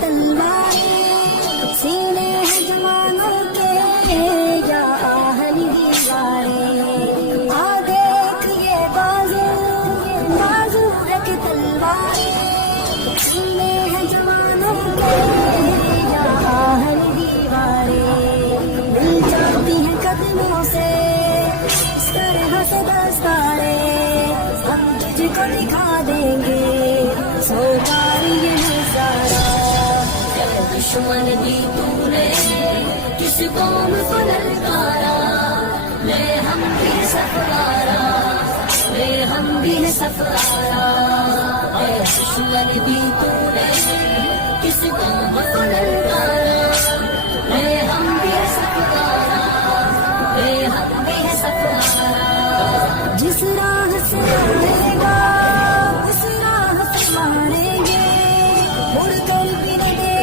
تلواریں سینے ہیں جوانوں کے یا آہن دیواریں آ دیکھ یہ بازو بازو ہے کہ تلواریں سینے ہیں جوانوں کے یا آہن دیواریں مل جاتی ہیں قدموں سے اس طرح سے دستاریں ہم تجھ کو دکھا دیں گے سوچاری یہ نظارہ دشمن بھی تو نے کس قوم کو للکارا لے ہم بھی سفارا لے ہم بھی سفارا اے دشمن بھی تو نے کس قوم کو للکارا لے ہم بھی سفارا لے ہم بھی سفارا جس راہ سے آئے گا اس راہ سے ماریں گے مڑ کر بھی نہ